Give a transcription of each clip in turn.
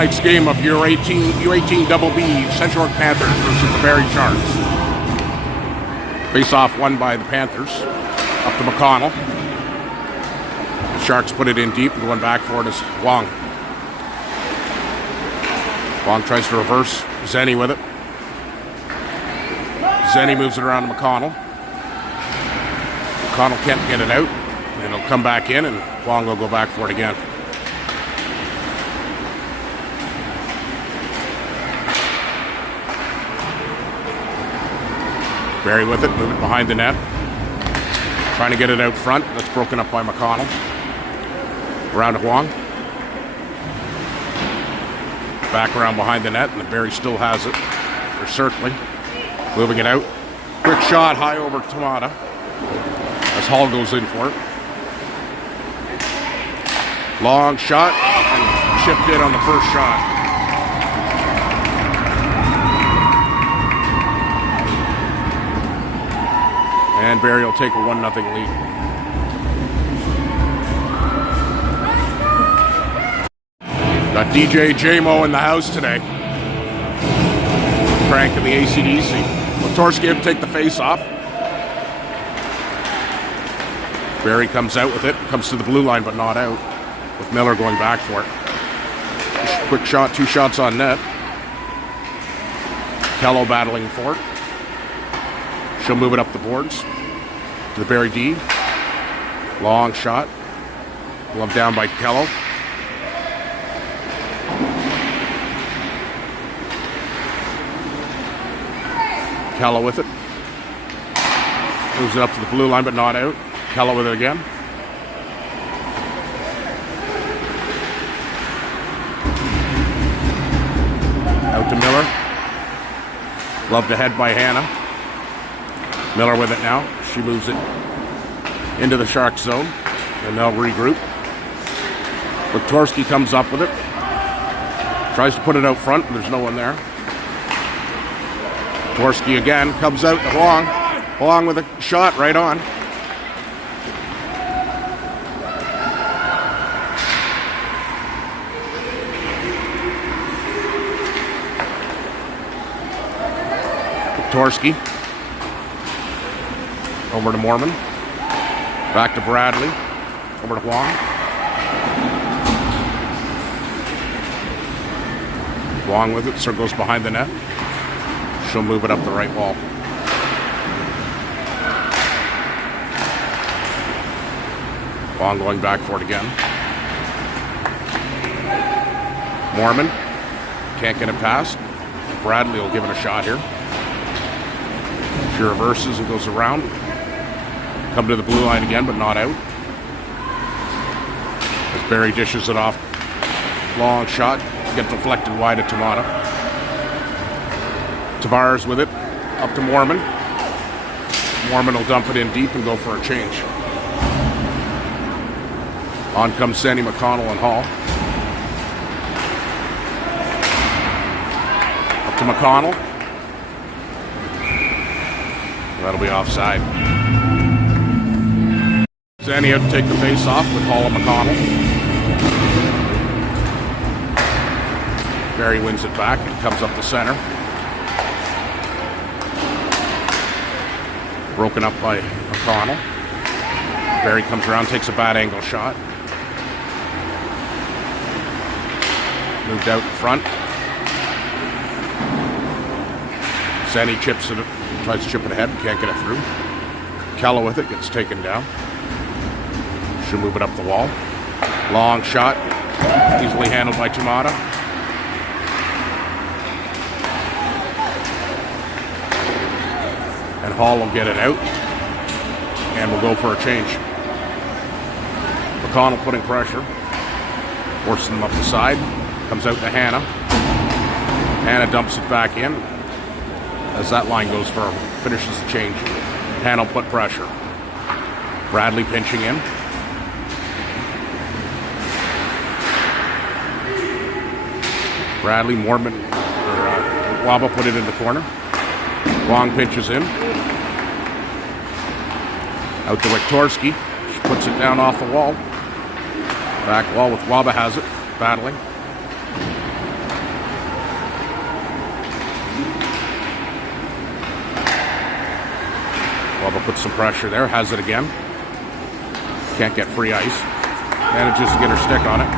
tonight's game of U18BB Central York Panthers versus the Barrie Sharks. Face-off won by the Panthers. Up to McConnell. The Sharks put it in deep, and going back for it is Wong. Wong tries to reverse. Zenny with it. Zenny moves it around to McConnell. McConnell can't get it out. And it'll come back in, and Wong will go back for it again. Barrie with it, move it behind the net. Trying to get it out front. That's broken up by McConnell. Around to Wong. Back around behind the net, and the Barrie still has it. They're circling. Moving it out. Quick shot high over Tamata. As Hall goes in for it. Long shot, and chipped in on the first shot. And Barrie will take a 1-0 lead. Got DJ J-Mo in the house today. Crank in the ACDC. Motorski will take the face off. Barrie comes out with it, comes to the blue line but not out, with Miller going back for it. Quick shot, 2 shots on net. Kello battling for it. She'll move it up the boards to the Barrie D. Long shot. Glove down by Kello. Kello with it. Moves it up to the blue line but not out. Kello with it again. Out to Miller. Glove to head by Hannah. Miller with it now. She moves it into the Sharks zone, and they'll regroup. Wiktorski comes up with it. Tries to put it out front, but there's no one there. Wiktorski again comes out to Huang. Huang with a shot right on. Wiktorski. Over to Mormon. Back to Bradley. Over to Huang. Huang with it, so it goes behind the net. She'll move it up the right wall. Huang going back for it again. Mormon. Can't get it past. Bradley will give it a shot here. She reverses and goes around. Come to the blue line again, but not out. As Barrie dishes it off. Long shot. Gets deflected wide at Tamata. Tavares with it. Up to Mormon. Mormon will dump it in deep and go for a change. On comes Sandy McConnell and Hall. Up to McConnell. That'll be offside. Sandy had to take the face off with Hall and McConnell. Barrie wins it back and comes up the center. Broken up by McConnell. Barrie comes around, takes a bad angle shot. Moved out in front. Sandy chips it, tries to chip it ahead, can't get it through. Kello with it, gets taken down. She'll move it up the wall. Long shot, easily handled by Tamata. And Hall will get it out. And we'll go for a change. McConnell putting pressure. Forcing them up the side. Comes out to Hannah. Hannah dumps it back in. As that line goes for finishes the change. Hannah will put pressure. Bradley pinching in. Bradley, Mormon, Waba put it in the corner. Long pinches in. Out to Wiktorski. She puts it down off the wall. Back wall with Waba has it. Battling. Waba puts some pressure there, has it again. Can't get free ice. Manages to get her stick on it.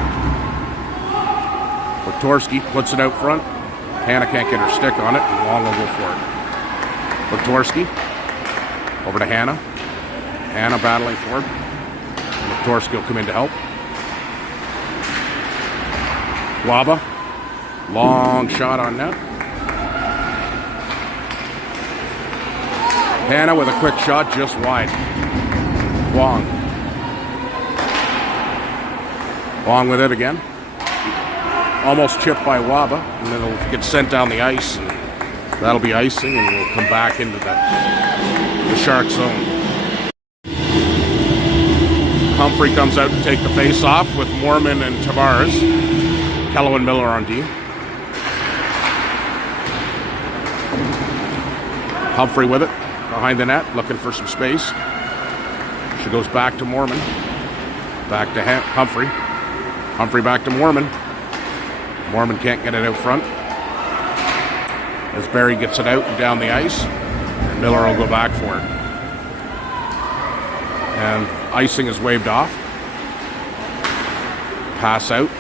Wiktorski puts it out front. Hannah can't get her stick on it, and Long will go for it. Wiktorski over to Hannah. Hannah battling for it. Wiktorski will come in to help. Waba, long shot on net. Hannah with a quick shot just wide. Wong. Wong with it again. Almost chipped by Waba, and then it'll get sent down the ice. And that'll be icing, and we'll come back into the Shark zone. Humphrey comes out to take the face off with Mormon and Tavares. Kello and Miller on D. Humphrey with it behind the net, looking for some space. She goes back to Mormon. Back to Humphrey. Humphrey back to Mormon. Mormon can't get it out front. As Barrie gets it out and down the ice, and Miller will go back for it. And icing is waved off. Pass out.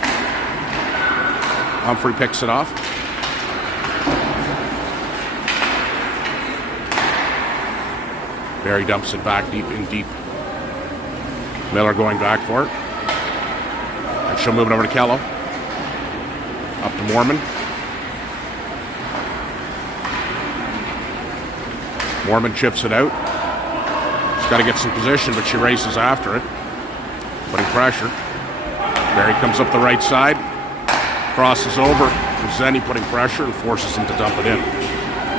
Humphrey picks it off. Barrie dumps it back deep. Miller going back for it. And she'll move it over to Kello. Up to Mormon. Mormon chips it out. She's got to get some position, but she races after it. Putting pressure. Barrie comes up the right side. Crosses over. Zenny putting pressure and forces him to dump it in.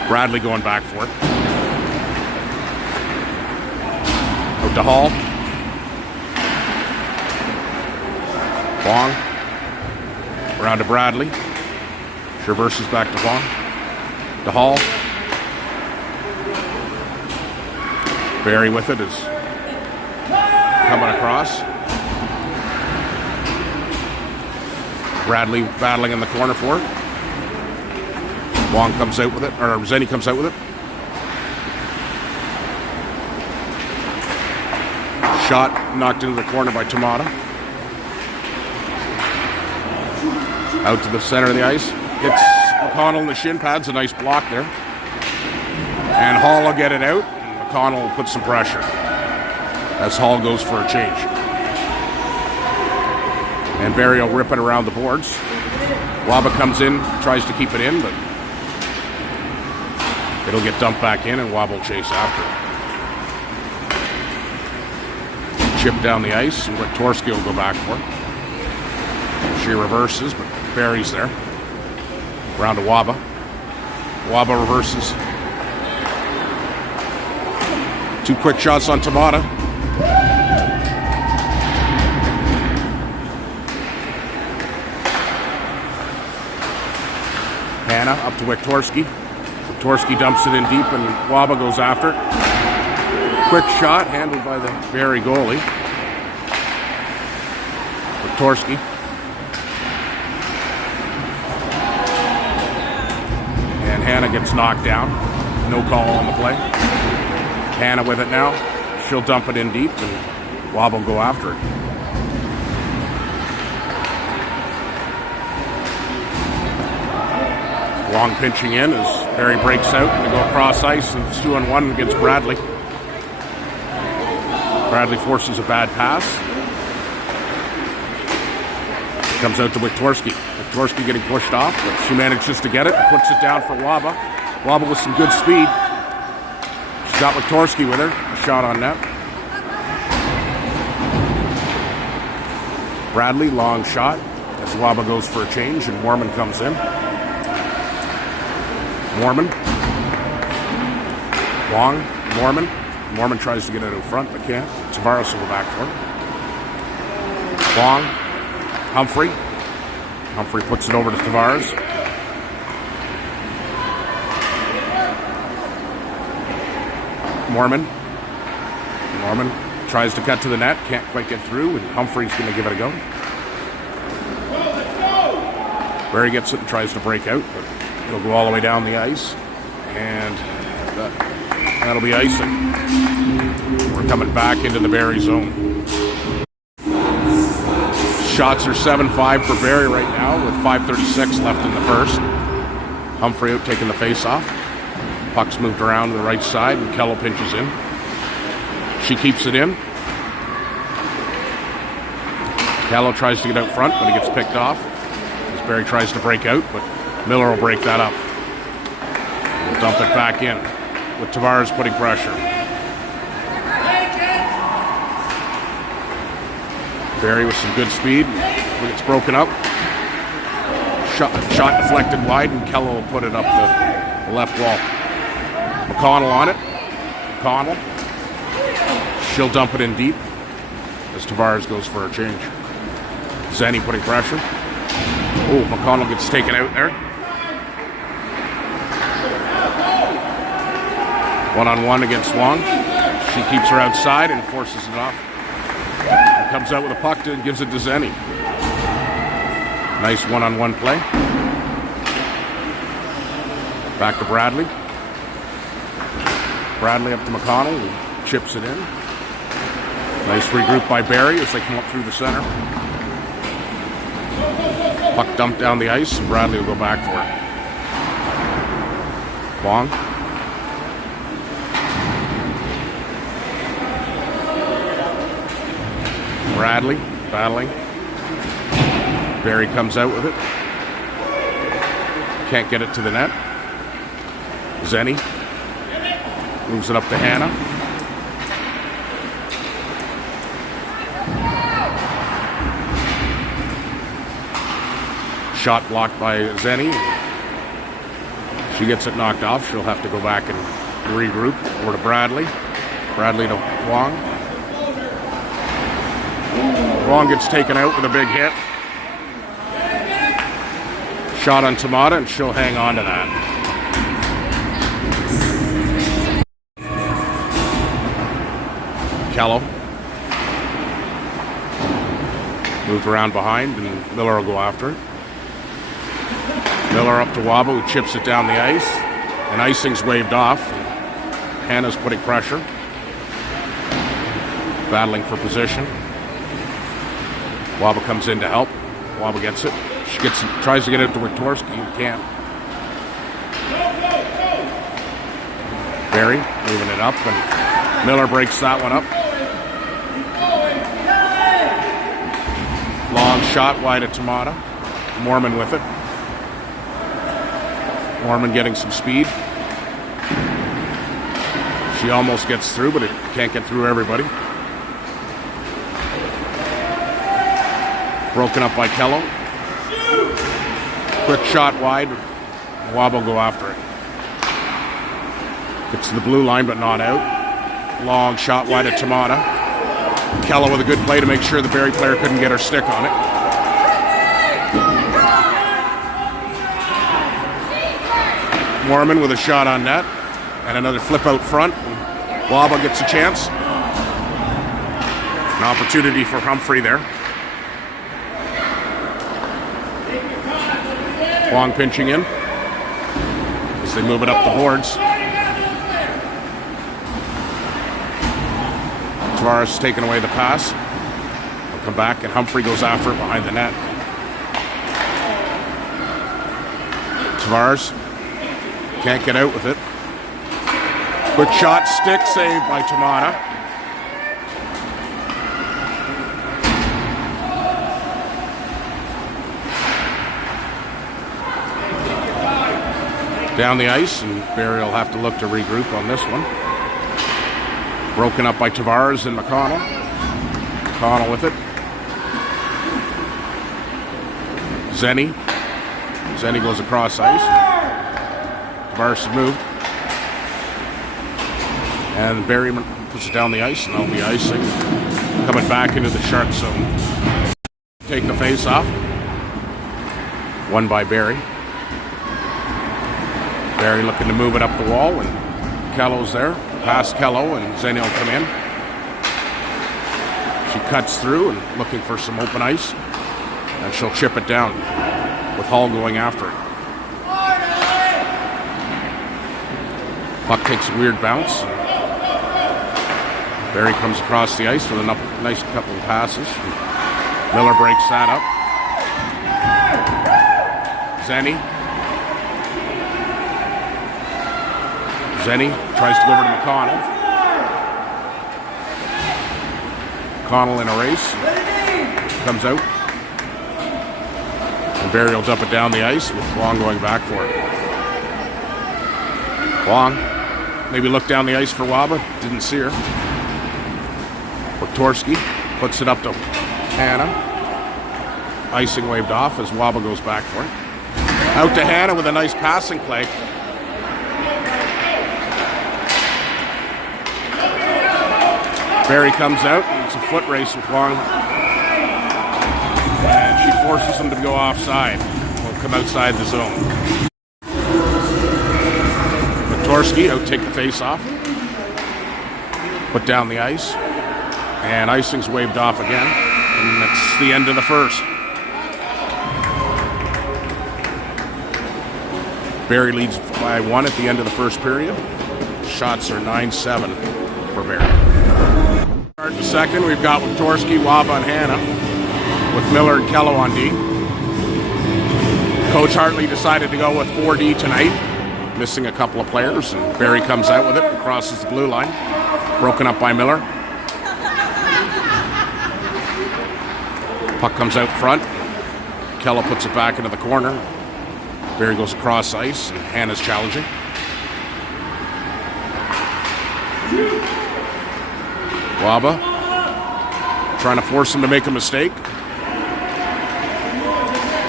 Bradley going back for it. Out to Hall. Wong. Around to Bradley. She reverses back to Wong. To Hall. Barrie with it is coming across. Bradley battling in the corner for it. Wong comes out with it, or Zenny comes out with it. Shot knocked into the corner by Tamata. Out to the center of the ice. Hits McConnell in the shin pads. A nice block there. And Hall will get it out. McConnell will put some pressure as Hall goes for a change. And Barrie will rip it around the boards. Waba comes in, tries to keep it in, but it'll get dumped back in, and Waba will chase after it. Chip down the ice, and Wiktorski will go back for it. She reverses, but Barrie's there. Around to Waba. Waba reverses. Two quick shots on Tamata. Hannah up to Wiktorski. Wiktorski dumps it in deep, and Waba goes after it. Quick shot handled by the Barrie goalie. Wiktorski. And Hannah gets knocked down. No call on the play. Hannah with it now. She'll dump it in deep, and Waba will go after it. Long pinching in as Barrie breaks out, and they go across ice, and it's 2-on-1 against Bradley. Bradley forces a bad pass. Comes out to Wiktorski. Wiktorski getting pushed off, but she manages to get it and puts it down for Waba. Waba with some good speed. She's got Wiktorski with her. A shot on net. Bradley, long shot as Waba goes for a change, and Mormon comes in. Mormon. Long. Mormon. Mormon tries to get it in front, but can't. Tavares will go back for it. Long. Humphrey. Humphrey puts it over to Tavares. Mormon. Mormon tries to cut to the net, can't quite get through, and Humphrey's going to give it a go. Barrie gets it and tries to break out, but it'll go all the way down the ice, and that'll be icing. We're coming back into the Barrie zone. Shots are 7-5 for Barrie right now with 5:36 left in the first. Humphrey out taking the face off. Puck's moved around to the right side and Kello pinches in. She keeps it in. Kello tries to get out front, but he gets picked off. As Barrie tries to break out, but Miller will break that up. We'll dump it back in with Tavares putting pressure. Barrie with some good speed. It's broken up. Shot deflected wide, and Kello will put it up the left wall. McConnell on it. McConnell. She'll dump it in deep as Tavares goes for a change. Zenny putting pressure. Oh, McConnell gets taken out there. One-on-one against Wong. She keeps her outside and forces it off. And comes out with a puck and gives it to Zenny. Nice one-on-one play. Back to Bradley. Bradley up to McConnell and chips it in. Nice regroup by Barrie as they come up through the center. Puck dumped down the ice and Bradley will go back for it. Wong. Bradley battling. Barrie comes out with it. Can't get it to the net. Zenny moves it up to Hannah. Shot blocked by Zenny. She gets it knocked off. She'll have to go back and regroup. Over to Bradley. Bradley to Wong. Wong gets taken out with a big hit. Shot on Tamata, and she'll hang on to that. Kello. Moved around behind, and Miller will go after it. Miller up to Wabo, who chips it down the ice. And icing's waved off. Hannah's putting pressure. Battling for position. Wabo comes in to help. Wabo gets it. She tries to get it to Wiktorski and can't. Barrie moving it up, and Miller breaks that one up. Long shot wide at Tamata. Mormon with it. Mormon getting some speed. She almost gets through, but it can't get through everybody. Broken up by Kello. Quick shot wide. Wabo go after it. Gets to the blue line, but not out. Long shot wide at Tamata. Kello with a good play to make sure the Barrie player couldn't get her stick on it. Mormon with a shot on net. And another flip out front. Wabo gets a chance. An opportunity for Humphrey there. Wong pinching in as they move it up the boards. Tavares taking away the pass. They'll come back, and Humphrey goes after it behind the net. Tavares can't get out with it. Quick shot, stick saved by Tamata. Down the ice, and Barrie will have to look to regroup on this one. Broken up by Tavares and McConnell. McConnell with it. Zenny. Zenny goes across ice. Tavares moved. And Barrie puts it down the ice, and that'll be icing. Coming back into the sharp zone. Take the face off. Won by Barrie. Barrie looking to move it up the wall, and Kello's there. Past Kello, and Zenny will come in. She cuts through and looking for some open ice, and she'll chip it down with Hall going after it. Puck takes a weird bounce. Barrie comes across the ice with a nice couple of passes. Miller breaks that up. Zenny tries to go over to McConnell. McConnell in a race. Comes out. And Barrie will dump it down the ice with Wong going back for it. Wong maybe looked down the ice for Waba. Didn't see her. Torski puts it up to Hannah. Icing waved off as Waba goes back for it. Out to Hannah with a nice passing play. Barrie comes out, and it's a foot race with Wong. And she forces him to go offside. Will come outside the zone. Torski out take the face off. Put down the ice. And icing's waved off again. And that's the end of the first. Barrie leads by 1 at the end of the first period. Shots are 9-7 for Barrie. Start the second, we've got Torski, Waba, and Hannah, with Miller and Kello on D. Coach Hartley decided to go with 4D tonight, missing a couple of players, and Barrie comes out with it and crosses the blue line. Broken up by Miller. Puck comes out front. Kello puts it back into the corner. Barrie goes across ice, and Hannah's challenging. Waba trying to force him to make a mistake.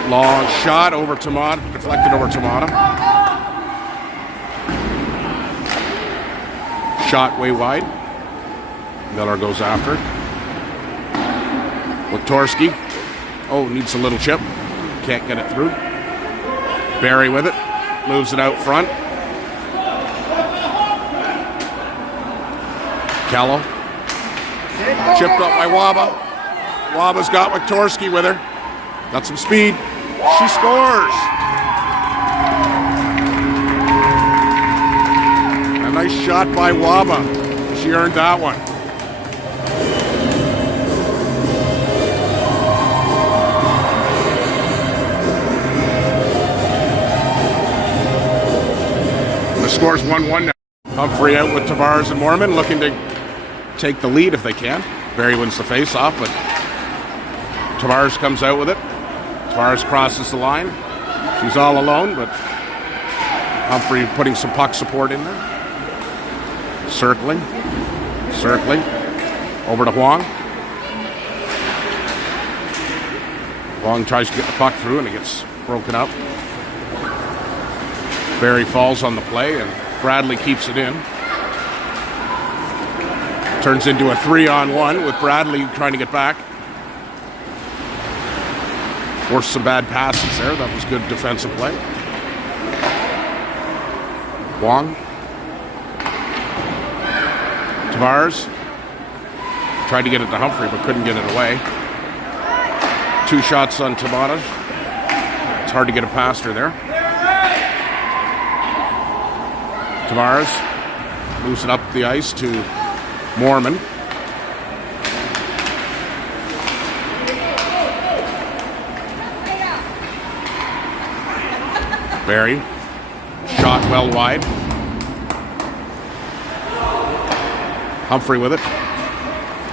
Long shot over Tamada, deflected over Tamada. Shot way wide. Miller goes after it. Torski. Oh, needs a little chip. Can't get it through. Barrie with it. Moves it out front. Kello. Chipped up by Waba. Waba's got Torski with her. Got some speed. She scores. A nice shot by Waba. She earned that one. The score's 1-1 now. Humphrey out with Tavares and Mormon, looking to take the lead if they can. Barrie wins the face-off, but Tavares comes out with it. Tavares crosses the line. She's all alone, but Humphrey putting some puck support in there. Circling. Over to Huang. Huang tries to get the puck through, and it gets broken up. Barrie falls on the play, and Bradley keeps it in. Turns into a 3-on-1 with Bradley trying to get back. Forced some bad passes there. That was good defensive play. Wong. Tavares. Tried to get it to Humphrey, but couldn't get it away. 2 shots on Tamada. It's hard to get it past her there. Tavares moves it up the ice to Mormon. Barrie. Shot well wide. Humphrey with it.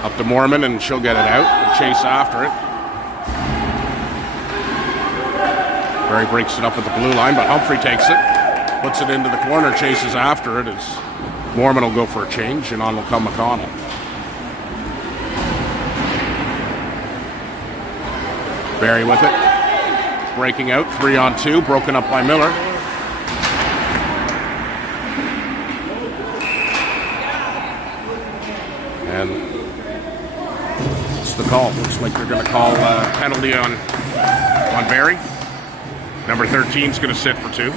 Up to Mormon, and she'll get it out and chase after it. Barrie breaks it up at the blue line, but Humphrey takes it. Puts it into the corner, chases after it as Mormon will go for a change, and on will come McConnell. Barrie with it. Breaking out, 3-on-2, broken up by Miller. And it's the call. Looks like they're going to call a penalty on Barrie. Number 13 is going to sit for 2.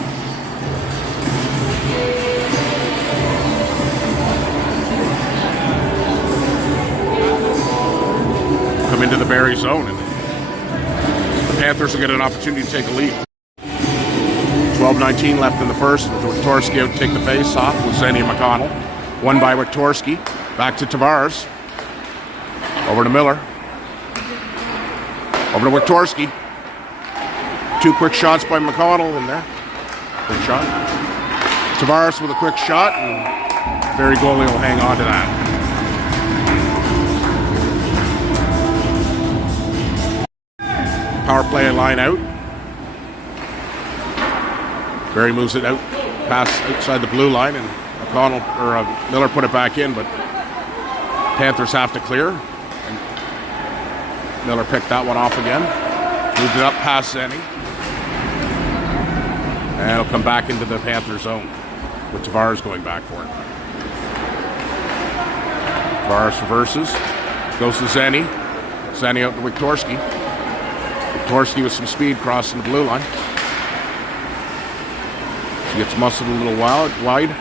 Come into the Barrie zone, and the Panthers will get an opportunity to take a lead. 12:19 left in the first, with Torski out to take the face off with Zenny and McConnell. Won by Torski. Back to Tavares. Over to Miller. Over to Wiktorski. 2 quick shots by McConnell in there. Quick shot. Tavares with a quick shot, and Barrie goalie will hang on to that. Power play line out. Barrie moves it out, pass outside the blue line, and Miller put it back in, but Panthers have to clear. And Miller picked that one off again. Moved it up past Zenny. And it'll come back into the Panther zone with Tavares going back for it. Tavares reverses. Goes to Zenny. Zenny out to Wiktorski. Wiktorski with some speed crossing the blue line. She gets muscled a little wide.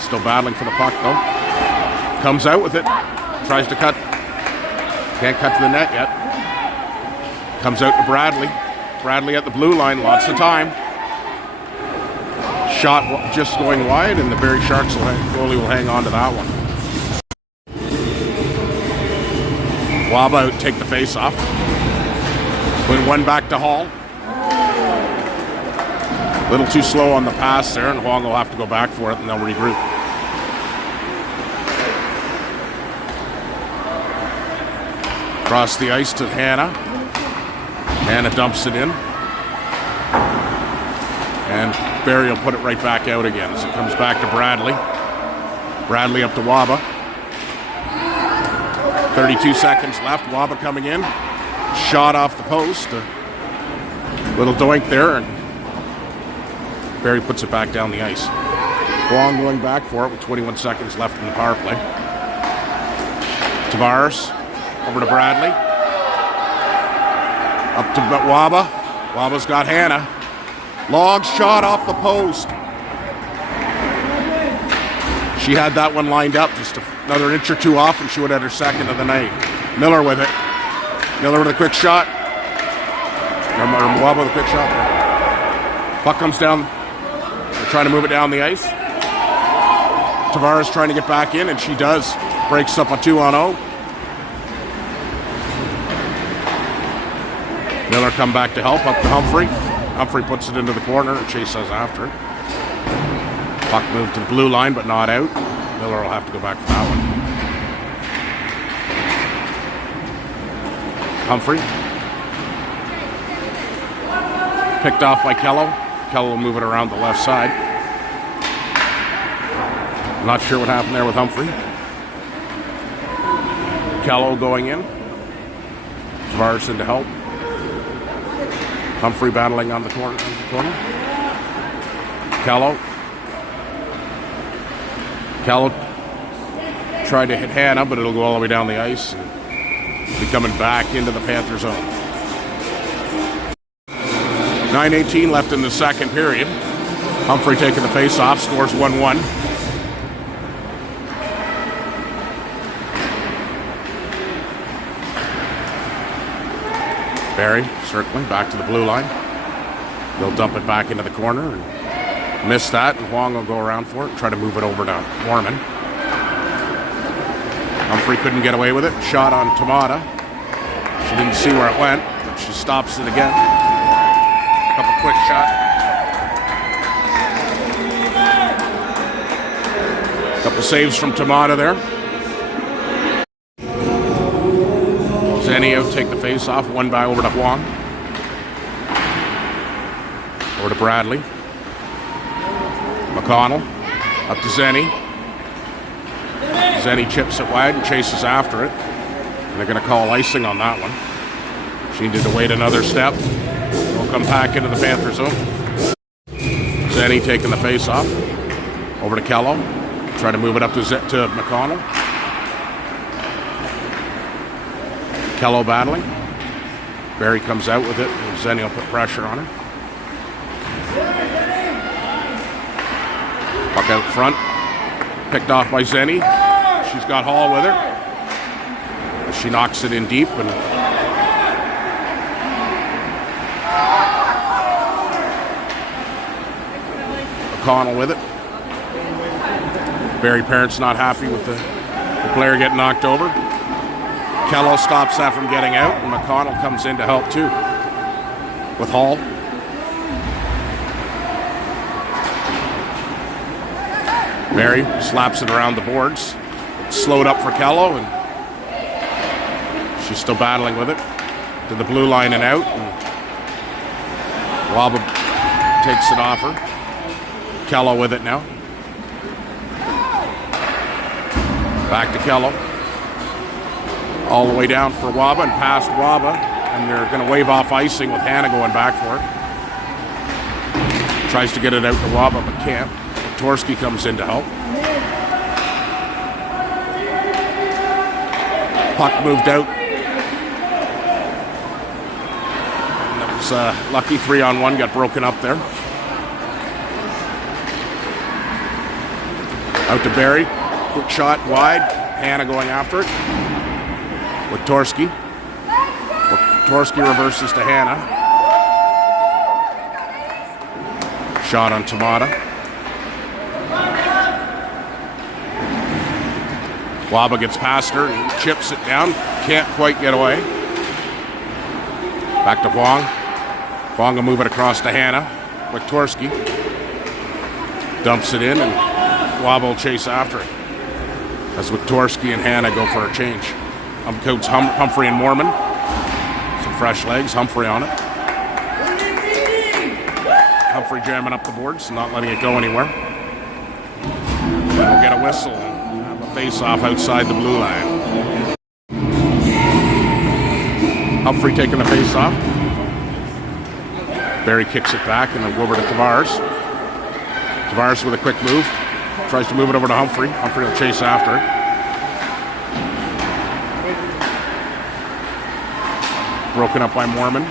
Still battling for the puck though. Comes out with it. Tries to cut. Can't cut to the net yet. Comes out to Bradley. Bradley at the blue line. Lots of time. Shot just going wide, and the Barrie Sharks goalie will hang on to that one. Wob out, take the face off. Put one back to Hall. A little too slow on the pass there, and Huang will have to go back for it, and they'll regroup. Across the ice to Hannah. Hannah dumps it in. And Barrie will put it right back out again as it comes back to Bradley. Bradley up to Waba. 32 seconds left. Waba coming in. Shot off the post. A little doink there, and Barrie puts it back down the ice. Huang going back for it with 21 seconds left in the power play. Tavares over to Bradley. Up to Waba. Waba's got Hannah. Long shot off the post. She had that one lined up just another inch or two off, and she would have her second of the night. Miller with it. Miller with a quick shot. Waba with a quick shot. Puck comes down. They're trying to move it down the ice. Tavares trying to get back in, and she does. Breaks up a 2-on-0. Miller come back to help, up to Humphrey. Humphrey puts it into the corner, and Chase says after. Puck moved to the blue line, but not out. Miller will have to go back for that one. Humphrey. Picked off by Kello. Kello will move it around the left side. Not sure what happened there with Humphrey. Kello going in. Tavares in to help. Humphrey battling on the corner. Kello tried to hit Hannah, but it'll go all the way down the ice and be coming back into the Panther zone. 9:18 left in the second period. Humphrey taking the face-off, scores 1-1. Barrie circling back to the blue line. They'll dump it back into the corner and miss that, and Huang will go around for it and try to move it over to Mormon. Humphrey couldn't get away with it. Shot on Tamada. She didn't see where it went, but she stops it again. Couple quick shot. Couple saves from Tamada there. Zenny out, take the face off. One by over to Huang. Over to Bradley. McConnell up to Zenny. Zenny chips it wide and chases after it. And they're going to call icing on that one. She needed to wait another step. We'll come back into the Panther zone. Zenny taking the face off. Over to Kello. Try to move it up to McConnell. Kello battling. Barrie comes out with it, and Zenny will put pressure on her. Puck out front. Picked off by Zenny. She's got Hall with her. She knocks it in deep, and McConnell with it. Barrie parents not happy with the The player getting knocked over. Kello stops that from getting out, and McConnell comes in to help too with Hall. Barrie slaps it around the boards. Slowed up for Kello, and she's still battling with it. To the blue line and out. And Waba takes it off her. Kello with it now. Back to Kello. All the way down for Waba and past Waba. And they're going to wave off icing with Hannah going back for it. Tries to get it out to Waba, but can't. Torski comes in to help. Puck moved out. And that was a lucky 3-on-1, got broken up there. Out to Barrie. Quick shot wide. Hannah going after it. With Torski. Torski reverses to Hannah. Shot on Tamata. Waba gets past her and chips it down. Can't quite get away. Back to Huang. Huang will move it across to Hannah. Torski dumps it in, and Waba will chase after it. As Torski and Hannah go for a change. Coach Humphrey and Mormon. Some fresh legs. Humphrey on it. Humphrey jamming up the boards, not letting it go anywhere. We'll get a whistle. Face-off outside the blue line. Humphrey taking the face-off. Barrie kicks it back and then go over to Tavares. Tavares with a quick move. Tries to move it over to Humphrey. Humphrey will chase after it. Broken up by Mormon.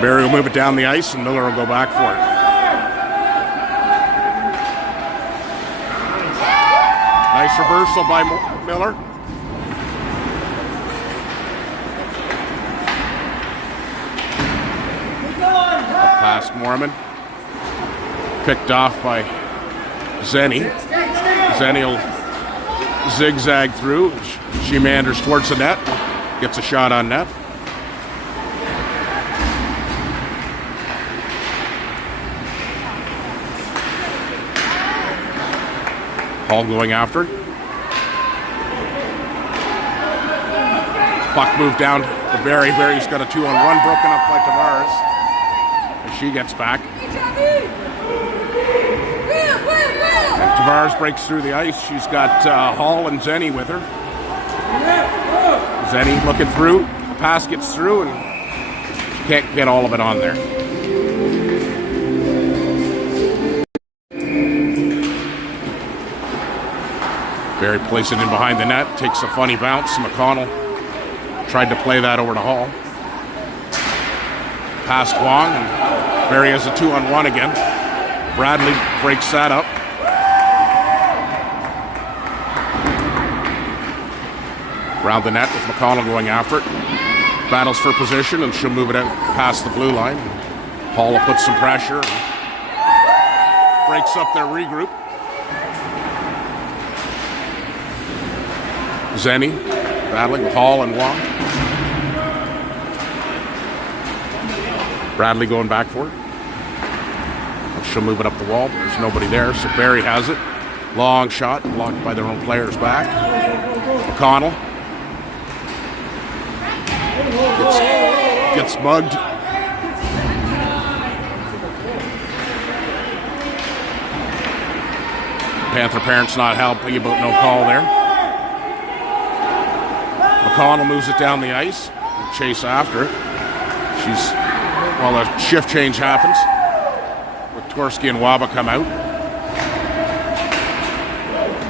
Barrie will move it down the ice and Miller will go back for it. Nice reversal by Miller. Up past Mormon. Picked off by Zenny. Zenny will zigzag through. She meanders towards the net. Gets a shot on net. Hall going after it. Puck moved down to Barrie. Barrie's got a 2-on-1 broken up by Tavares. And she gets back. And Tavares breaks through the ice. She's got Hall and Zenny with her. Zenny looking through. The pass gets through and she can't get all of it on there. Barrie plays it in behind the net, takes a funny bounce. McConnell tried to play that over to Hall. Past Huang, and Barrie has a 2-on-1 again. Bradley breaks that up. Around the net with McConnell going after it. Battles for position, and she'll move it out past the blue line. Hall will put some pressure. Breaks up their regroup. Zenny battling with Hall and Wong. Bradley going back for it. She'll move it up the wall. There's nobody there, so Barrie has it. Long shot, blocked by their own players back. McConnell gets mugged. Panther parents not happy about no call there. McConnell moves it down the ice. Chase after it. A shift change happens. Torski and Waba come out.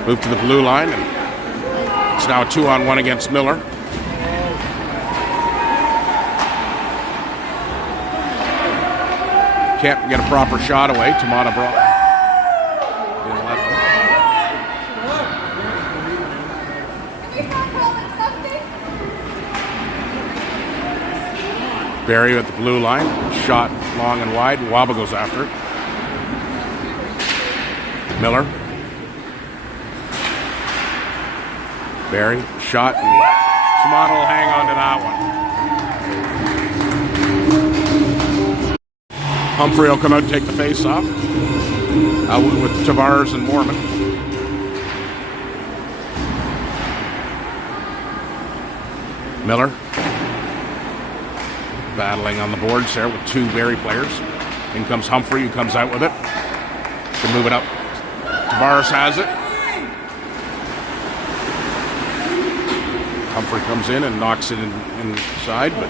Move to the blue line, and it's now a 2-on-1 against Miller. Can't get a proper shot away. Tamata brought. Barrie at the blue line, shot long and wide, and Waba goes after it. Miller Barrie, shot, and Tomato will hang on to that one. Humphrey will come out and take the face off. Out with Tavares and Mormon. Miller battling on the boards there with two Barrie players. In comes Humphrey, who comes out with it. Should move it up. Tavares has it. Humphrey comes in and knocks it inside, but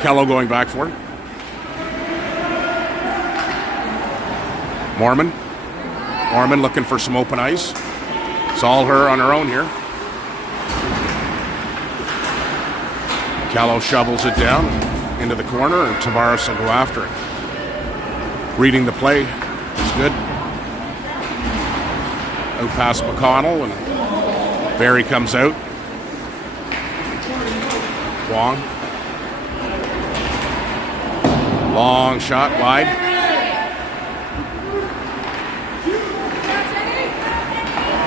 Kello going back for it. Mormon looking for some open ice. It's all her on her own here. Kello shovels it down into the corner, and Tavares will go after it. Reading the play is good. Out past McConnell, and Barrie comes out. Wong. Long shot wide.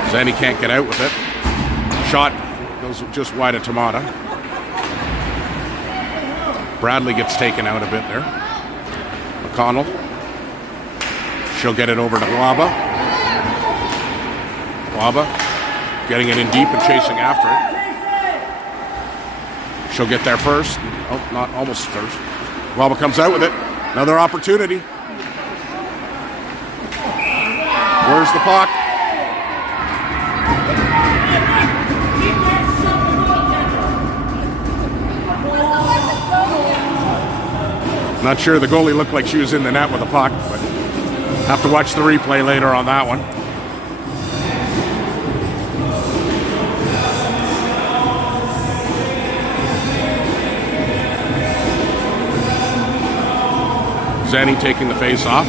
Zenny can't get out with it. Shot goes just wide of Tamata. Bradley gets taken out a bit there. McConnell. She'll get it over to Waba. Waba getting it in deep and chasing after it. She'll get there first. Oh, not almost first. Waba comes out with it. Another opportunity. Where's the puck? Not sure, the goalie looked like she was in the net with the puck, but have to watch the replay later on that one. Zanny taking the face off.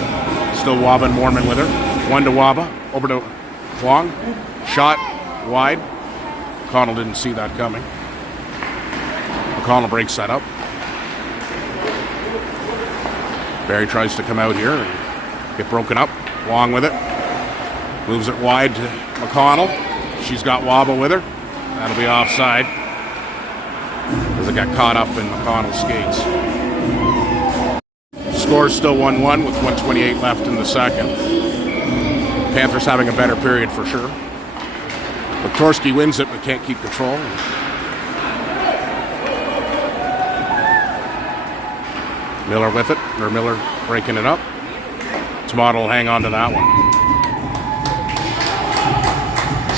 Still Waba and Mormon with her. One to Waba, over to Wong. Shot wide. McConnell didn't see that coming. McConnell breaks that up. Barrie tries to come out here and get broken up. Wong with it. Moves it wide to McConnell. She's got Waba with her. That'll be offside, as it got caught up in McConnell's skates. Score's still 1-1 with 1:28 left in the second. Panthers having a better period for sure. Torski wins it but can't keep control. Miller with it, or Miller breaking it up. Tomato will hang on to that one.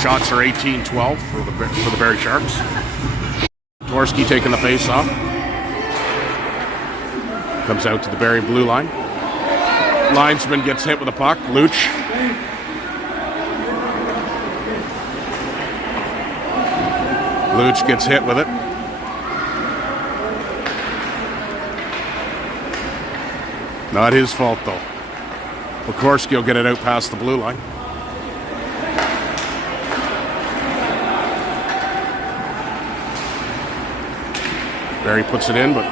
Shots are 18-12 for the Barrie Sharks. Torski taking the face off. Comes out to the Barrie blue line. Linesman gets hit with a puck. Luch. Luch gets hit with it. Not his fault, though. Pokorski will get it out past the blue line. Barrie puts it in, but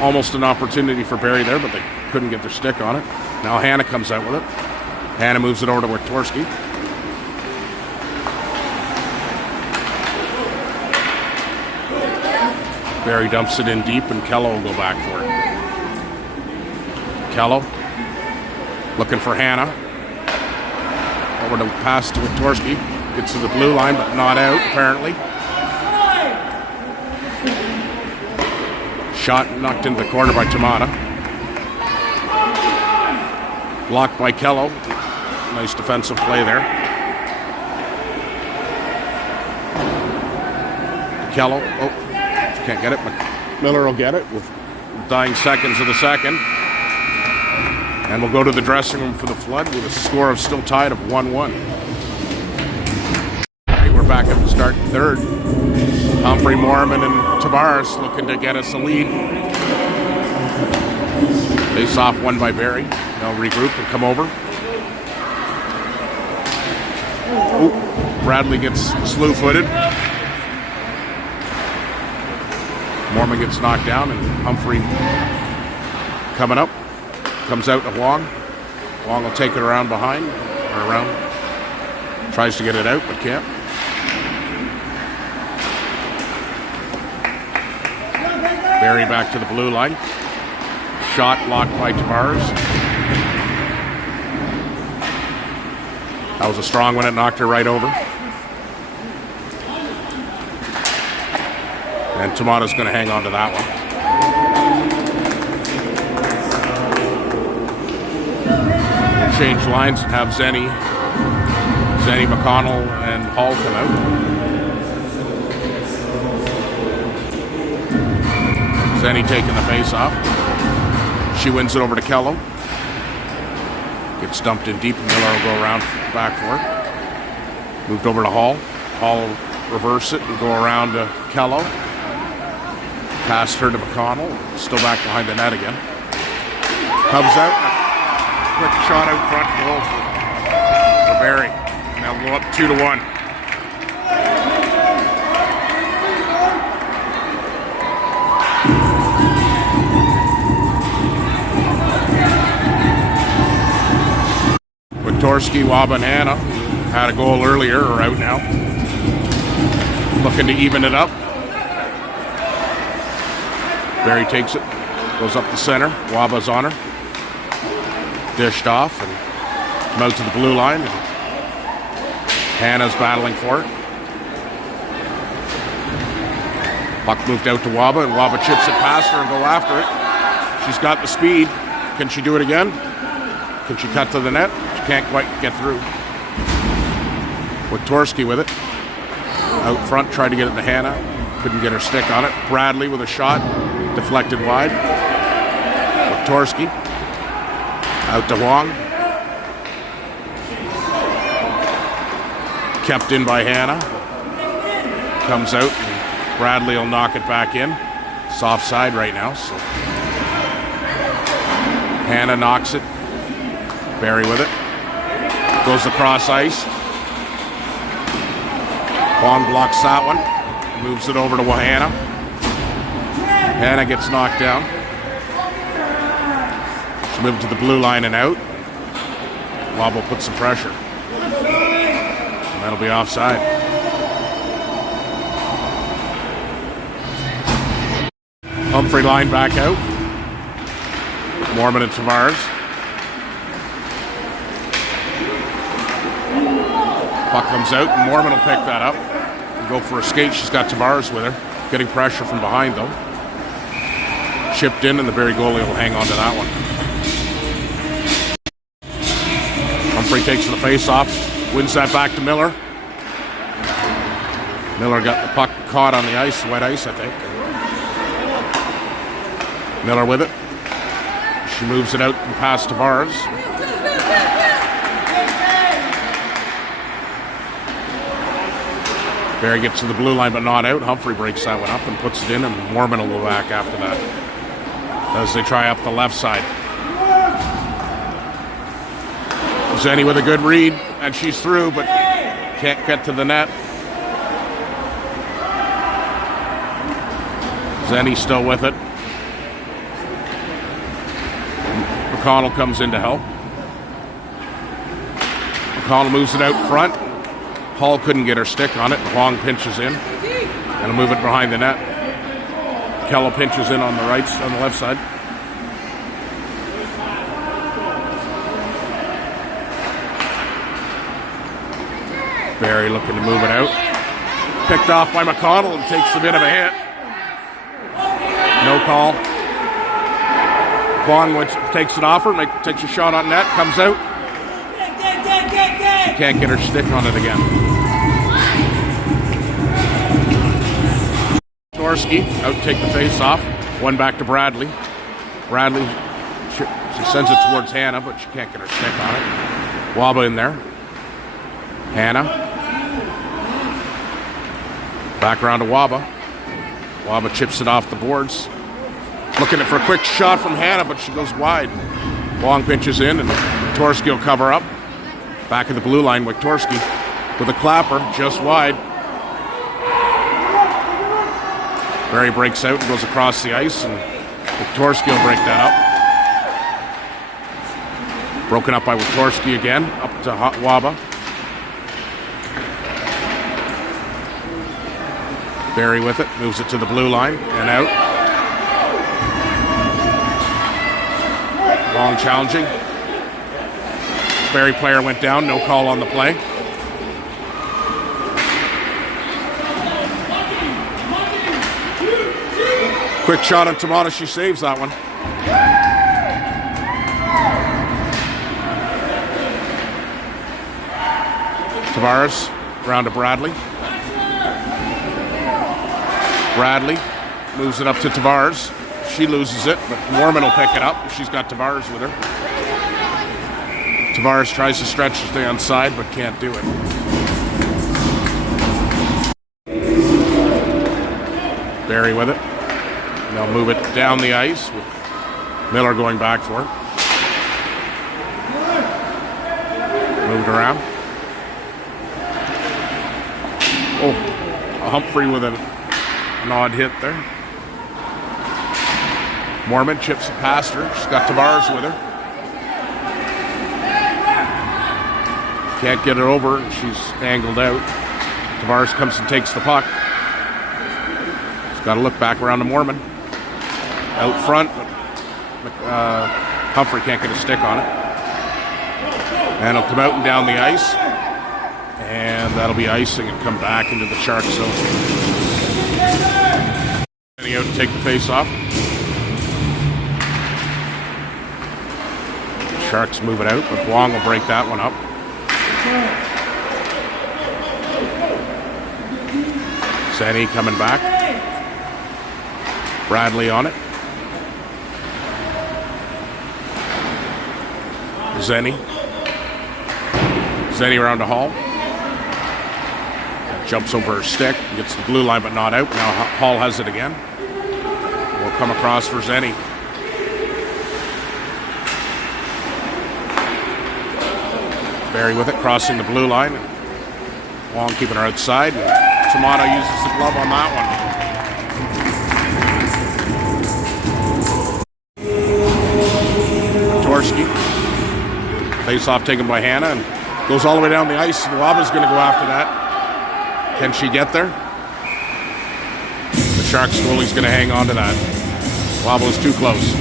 almost an opportunity for Barrie there, but they couldn't get their stick on it. Now Hannah comes out with it. Hannah moves it over to Torski. Barrie dumps it in deep, and Kello will go back for it. Kello looking for Hannah. Over to pass to Torski. Gets to the blue line, but not out, apparently. Shot knocked into the corner by Tamata. Blocked by Kello. Nice defensive play there. Kello, can't get it, but Miller will get it with dying seconds of the second. And we'll go to the dressing room for the Flood with a score of still tied of 1-1. Right, we're back at the start third. Humphrey, Mormon, and Tavares looking to get us a lead. Face off won by Barrie. They'll regroup and come over. Ooh, Bradley gets slew-footed. Mormon gets knocked down, and Humphrey coming up. Comes out to Wong. Wong will take it around behind, or around. Tries to get it out, but can't. Barrie back to the blue line. Shot blocked by Tavares. That was a strong one. It knocked her right over. And Tomato's going to hang on to that one. Change lines and have Zenny, McConnell, and Hall come out. Zenny taking the face off. She wins it over to Kello. Gets dumped in deep, and Miller will go around back for it. Moved over to Hall. Hall will reverse it and go around to Kello. Past her to McConnell. Still back behind the net again. Comes out. Quick shot out front goal for Barrie. Now we'll go up 2-1. Wiktorski, Waba, and Hannah had a goal earlier, are out now. Looking to even it up. Barrie takes it, goes up the center. Waba's on her. Dished off and come out to the blue line. Hannah's battling for it. Puck moved out to Waba, and Waba chips it past her and go after it. She's got the speed. Can she do it again? Can she cut to the net? She can't quite get through. Wiktorski with it. Out front, tried to get it to Hannah. Couldn't get her stick on it. Bradley with a shot. Deflected wide. Wiktorski. Out to Huang. Kept in by Hannah. Comes out. And Bradley will knock it back in. It's offside right now. So Hannah knocks it. Barrie with it. Goes across ice. Huang blocks that one. Moves it over to Hannah. Hannah gets knocked down. Moved to the blue line and out. Wobble put some pressure. And that'll be offside. Humphrey line back out. Mormon and Tavares. Puck comes out and Mormon will pick that up. And go for a skate. She's got Tavares with her. Getting pressure from behind though. Chipped in and the Barrie goalie will hang on to that one. Humphrey takes the face-off, wins that back to Miller. Miller got the puck caught on the ice, wet ice, I think. Miller with it. She moves it out and past Tavares. Barrie gets to the blue line but not out. Humphrey breaks that one up and puts it in, and Mormon will go back after that as they try up the left side. Zenny with a good read, and she's through, but can't get to the net. Zenny still with it. McConnell comes in to help. McConnell moves it out front. Hall couldn't get her stick on it. Huang pinches in, and will move it behind the net. Kello pinches in on the left side. Barrie looking to move it out. Picked off by McConnell and takes a bit of a hit. No call. Vaughn takes it off her, takes a shot on net, comes out. She can't get her stick on it again. Wiktorski out to take the face off. One back to Bradley. Bradley, she sends it towards Hannah, but she can't get her stick on it. Waba in there. Hannah. Back around to Waba. Waba chips it off the boards. Looking for a quick shot from Hannah, but she goes wide. Long pinches in, and Wiktorski will cover up. Back at the blue line, Wiktorski with a clapper, just wide. Barrie breaks out and goes across the ice, and Wiktorski will break that up. Broken up by Wiktorski again, up to Waba. Barrie with it, moves it to the blue line and out. Long challenging. Barrie player went down, no call on the play. Quick shot on Tamata, she saves that one. Tavares, round to Bradley. Bradley moves it up to Tavares. She loses it, but Mormon will pick it up. She's got Tavares with her. Tavares tries to stretch to stay on side, but can't do it. Barrie with it. They'll move it down the ice with Miller going back for it. Moved around. Oh, a Humphrey with an odd hit there. Mormon chips it past her. She's got Tavares with her. Can't get it over, and she's angled out. Tavares comes and takes the puck. She's got to look back around to Mormon. Out front, but Humphrey can't get a stick on it. And it'll come out and down the ice. And that'll be icing and come back into the Shark zone. Getting out to take the face off. Sharks move it out, but Wong will break that one up. Zenny coming back. Bradley on it. Zenny around to Hall. Jumps over her stick, gets the blue line but not out. Now Hall has it again. Will come across for Zenny. Barrie with it, crossing the blue line. Wong keeping her outside. Tamata uses the glove on that one. Torski. Face off taken by Hannah and goes all the way down the ice. Waba's going to go after that. Can she get there? The Sharks goalie's going to hang on to that. Waba's too close.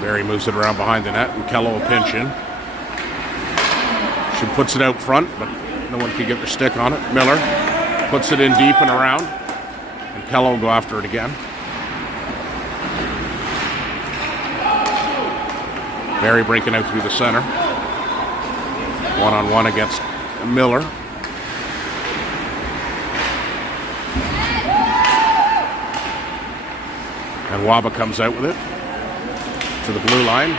Barrie moves it around behind the net, and Kello will pinch in. She puts it out front, but no one can get their stick on it. Miller puts it in deep and around, and Kello will go after it again. Barrie breaking out through the center. One-on-one against Miller. And Waba comes out with it to the blue line.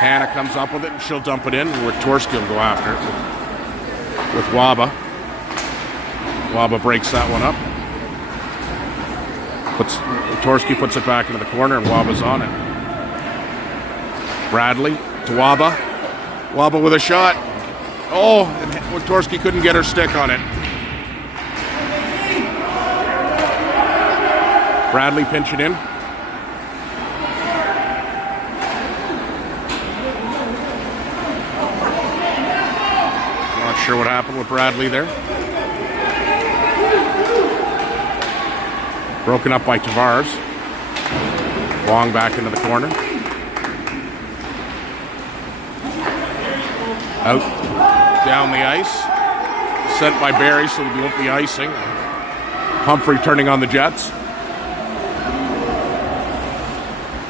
Hannah comes up with it and she'll dump it in, where Torski will go after it with Waba. Waba breaks that one up. Torski puts it back into the corner and Waba's on it. Bradley to Waba. Waba with a shot. Oh, and Torski couldn't get her stick on it. Bradley pinching in. Not sure what happened with Bradley there. Broken up by Tavares. Long back into the corner. Out down the ice. Sent by Barrie, so there won't be icing. Humphrey turning on the Jets.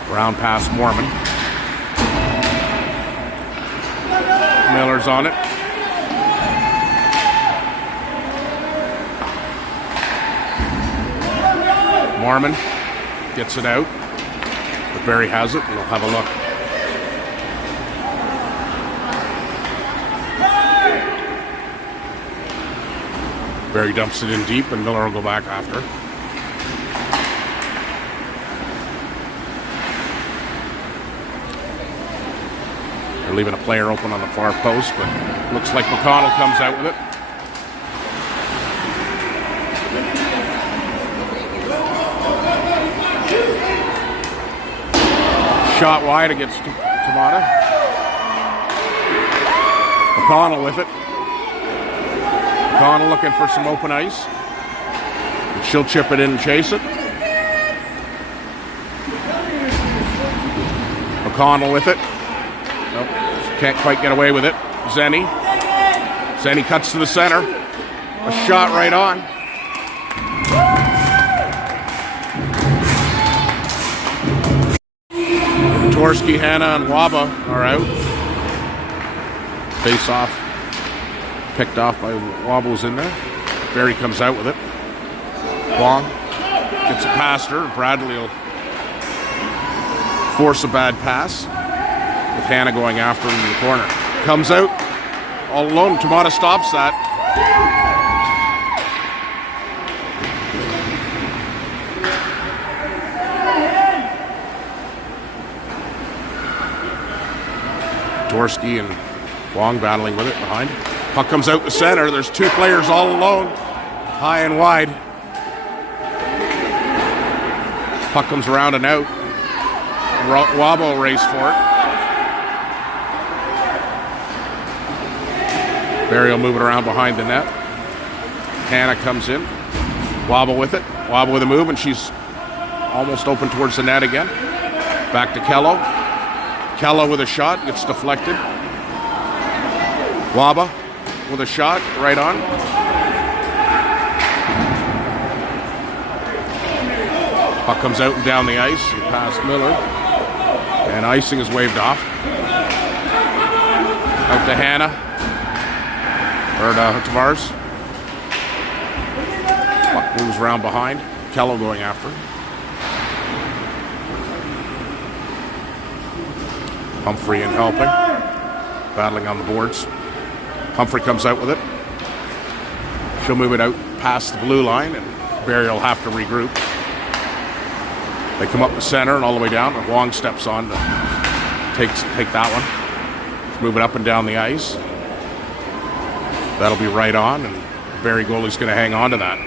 Round pass Mormon. Miller's on it. Mormon gets it out. But Barrie has it, and we'll have a look. Barrie dumps it in deep, and Miller will go back after. They're leaving a player open on the far post, but looks like McConnell comes out with it. Shot wide against Tamata. McConnell with it. McConnell looking for some open ice. She'll chip it in and chase it. McConnell with it. Nope, can't quite get away with it. Zenny. Zenny cuts to the center. A shot right on. Torsky, Hannah, and Waba are out. Face off. Picked off by Waba was in there. Barrie comes out with it. Wong gets it past her. Bradley will force a bad pass with Hannah going after him in the corner. Comes out all alone. Tamata stops that. Dworsky and Wong battling with it behind. Puck comes out the center. There's two players all alone, high and wide. Puck comes around and out. Wabo race for it. Barrie will move it around behind the net. Hannah comes in. Wabo with it. Wabo with a move, and she's almost open towards the net again. Back to Kello. Kello with a shot, gets deflected. Waba with a shot, right on. Puck comes out and down the ice, and past Miller. And icing is waved off. Out to Hannah. Or to Tavares. Puck moves around behind. Kello going after. Humphrey and helping. Battling on the boards. Humphrey comes out with it. She'll move it out past the blue line, and Barrie will have to regroup. They come up the center and all the way down, and Wong steps on to take that one. Move it up and down the ice. That'll be right on, and Barrie goalie's going to hang on to that.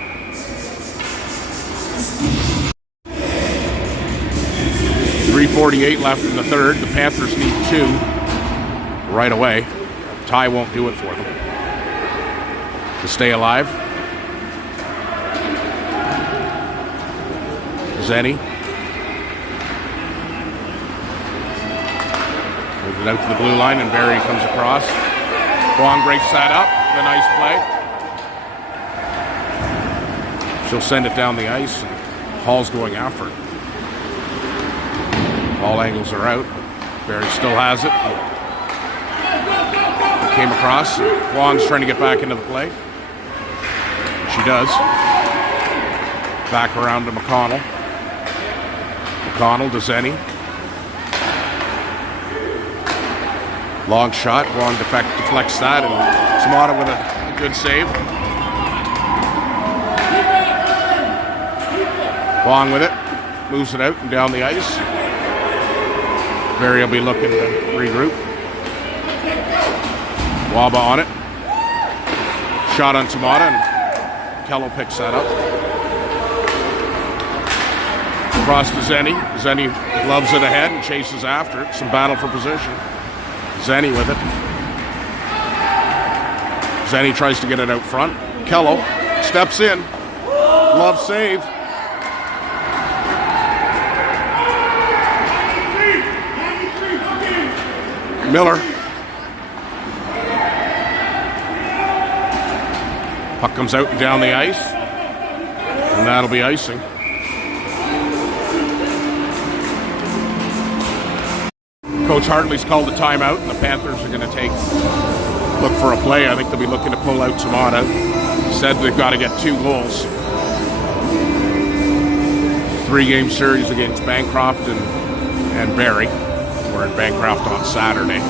.348 left in the third. The Panthers need 2 right away. Tie won't do it for them to stay alive. Zenny. Moves it out to the blue line, and Barrie comes across. Wong breaks that up. A nice play. She'll send it down the ice, and Hall's going after it. All angles are out. Barrie still has it. Came across. Wong's trying to get back into the play. She does. Back around to McConnell. McConnell to Zenny. Long shot. Wong deflects that, and Tamata with a good save. Wong with it. Moves it out and down the ice. Barrie will be looking to regroup. Waba on it. Shot on Tamata, and Kello picks that up. Across to Zenny. Zenny loves it ahead and chases after it. Some battle for position. Zenny with it. Zenny tries to get it out front. Kello steps in. Glove save. Miller. Puck comes out and down the ice, and that'll be icing. Coach Hartley's called a timeout, and the Panthers are going to look for a play. I think they'll be looking to pull out Tamata. Said they've got to get 2 goals. 3-game series against Bancroft and Barrie. We're in Bancroft on Saturday.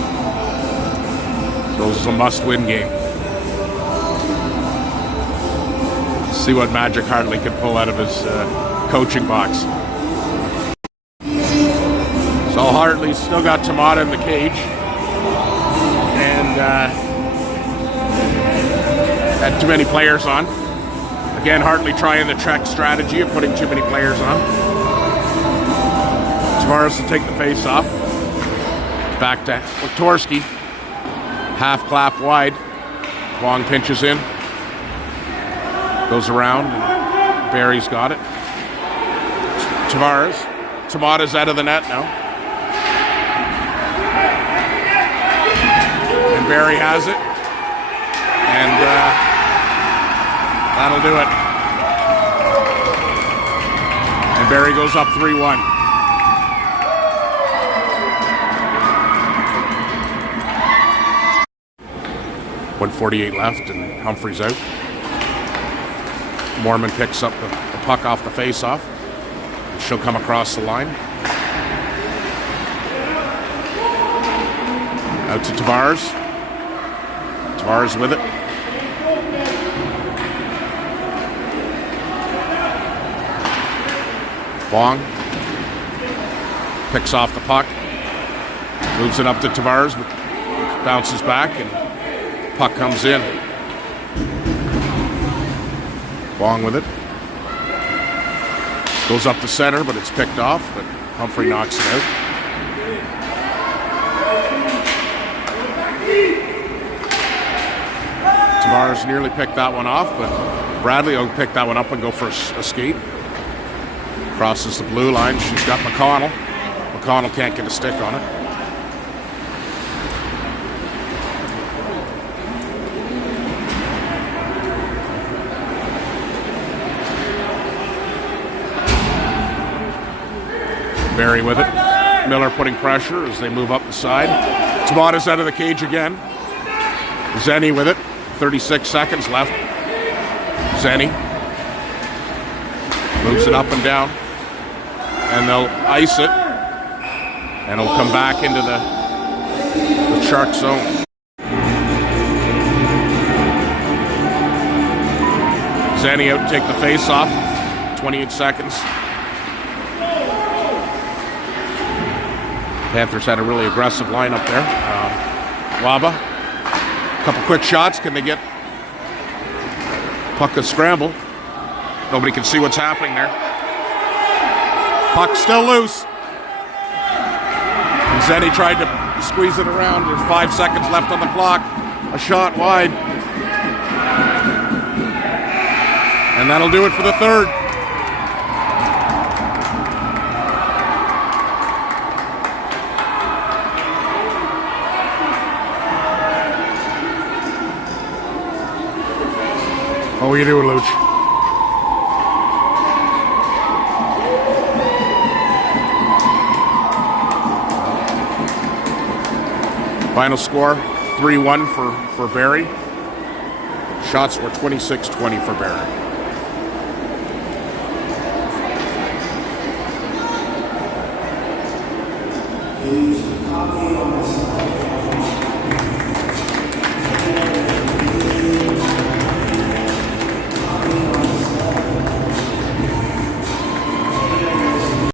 So this is a must-win game. See what magic Hartley can pull out of his coaching box. So Hartley's still got Tamata in the cage. And had too many players on. Again, Hartley trying the Trek strategy of putting too many players on. Tavares to take the face off. Back to Wiktorski. Half clap wide. Long pinches in. Goes around. And Barrie's got it. Tavares. Tamata's out of the net now. And Barrie has it. And that'll do it. And Barrie goes up 3-1. .148 left and Humphrey's out. Mormon picks up the puck off the face-off. She'll come across the line. Out to Tavares. Tavares with it. Long. Picks off the puck. Moves it up to Tavares. Bounces back and puck comes in. Long with it. Goes up the center, but it's picked off, but Humphrey knocks it out. Tavares nearly picked that one off, but Bradley will pick that one up and go for a skate. Crosses the blue line. She's got McConnell. McConnell can't get a stick on it. Barrie with it. Miller putting pressure as they move up the side. Tamata's out of the cage again. Zenny with it. 36 seconds left. Zenny moves it up and down. And they'll ice it. And it'll come back into the Shark zone. Zenny out to take the face off. 28 seconds. Panthers had a really aggressive lineup there. Waba, a couple quick shots. Can they get puck a scramble? Nobody can see what's happening there. Puck still loose. And Zenny tried to squeeze it around. There's 5 seconds left on the clock. A shot wide. And that'll do it for the third. What are you doing, Luch? Final score, 3-1 for Barrie. Shots were 26-20 for Barrie.